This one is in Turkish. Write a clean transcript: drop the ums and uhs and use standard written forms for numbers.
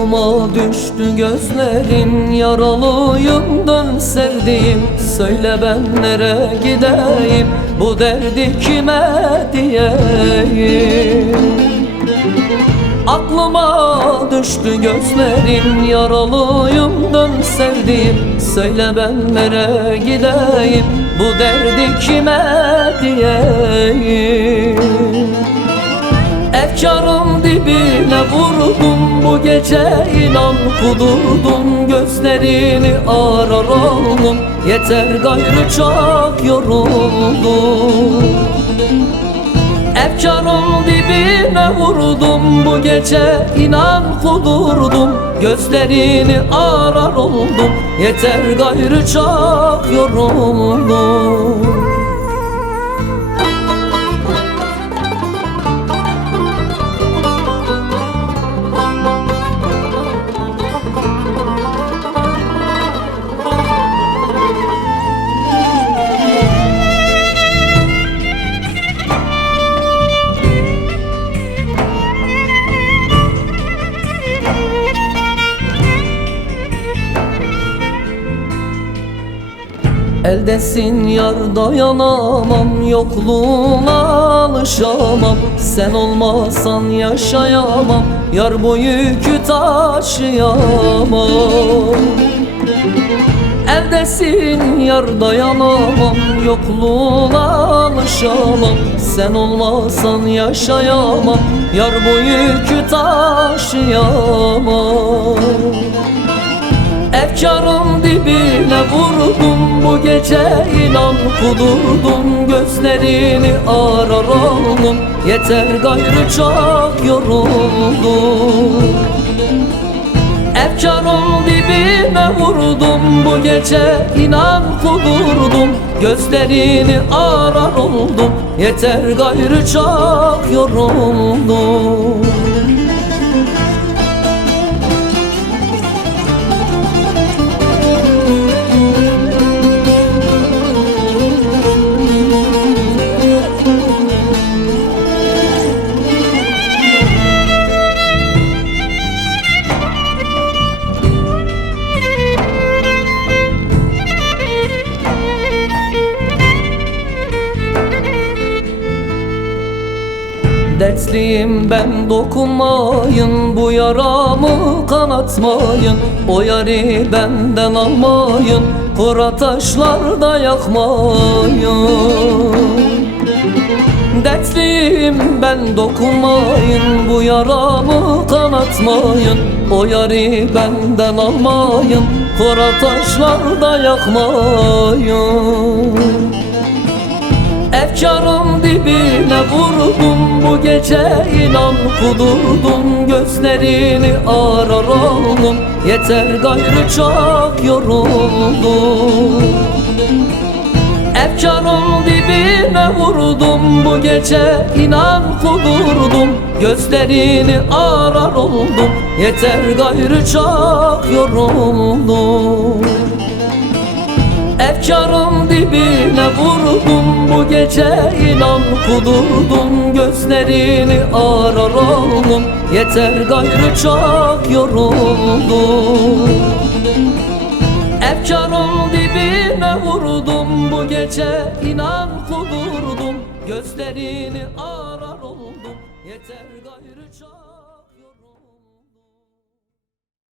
Aklıma düştü gözlerin, yaralıyım dön sevdiğim. Söyle ben nereye gideyim, bu derdi kime diyeyim. Aklıma düştü gözlerin, yaralıyım dön sevdiğim. Söyle ben nereye gideyim, bu derdi kime diyeyim. Efkarın dibine vurdum bu gece, inan kudurdum. Gözlerini arar oldum, yeter gayrı çok yoruldum. Efkarın dibine vurdum bu gece, inan kudurdum. Gözlerini arar oldum, yeter gayrı çok yoruldum. Eldesin yar, dayanamam, yokluğuna alışamam. Sen olmasan yaşayamam, yar bu yükü taşıyamam. Eldesin yar, dayanamam, yokluğuna alışamam. Sen olmasan yaşayamam, yar bu yükü taşıyamam. Efkarın dibine vurdum bu gece, inan kudurdum. Gözlerini arar oldum, yeter gayrı çok yoruldum. Efkarın dibine vurdum bu gece, inan kudurdum. Gözlerini arar oldum, yeter gayrı çok yoruldum. Dertliyim ben, dokunmayın, bu yaramı kanatmayın. O yari benden almayın, kora taşlarda yakmayın. Dertliyim ben, dokunmayın, bu yaramı kanatmayın. O yari benden almayın, kora taşlarda yakmayın. Efkarın dibine vurdum bu gece, inan kudurdum. Gözlerini arar oldum, yeter gayrı çok yoruldum. Efkarın dibine vurdum bu gece, inan kudurdum. Gözlerini arar oldum, yeter gayrı çok yoruldum. Efkarın dibine vurdum bu gece, inan kudurdum. Gözlerini arar oldum, yeter gayrı çok yoruldum. Efkarın dibine vurdum bu gece, inan kudurdum. Gözlerini arar oldum, yeter gayrı çok